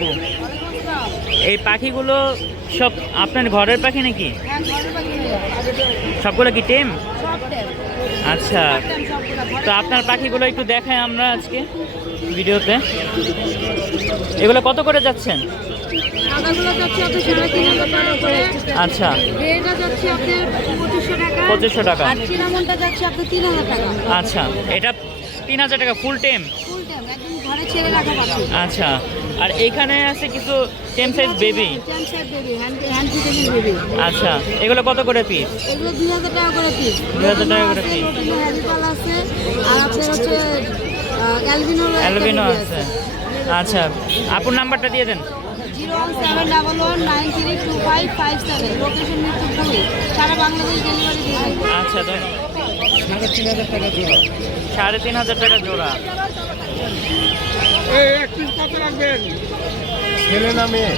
আপু। এই পাখিগুলো সব আপনার ঘরের পাখি নাকি? সবগুলো কি টেম? আচ্ছা, তো আপনার পাখিগুলো একটু দেখাই আমরা আজকে ভিডিওতে। এগুলো কত করে যাচ্ছেন? আচ্ছা, 2500 টাকা। আচ্ছা, এটা 3000 টাকা ফুল টেম। আচ্ছা, আর এখানে আছে কিছু টেম সাইজ বেবি। আচ্ছা, এগুলো কত করে পিস? 2000 টাকা করে পিস। 2000 টাকা করে পিস। আছে আর আপনার হচ্ছে অ্যালবিনো আছে। আচ্ছা, আপুর নাম্বারটা দিয়ে দেন। 01711932557, লোকেশন মিরপুর 2, সারা বাংলাদেশ ডেলিভারি দিয়ে দেব। আচ্ছা, ধন্যবাদ। 3500 টাকা জোড়া। 3500 টাকা জোড়া। এক পিস কত রাখবেন? ছেলে না মেয়ে?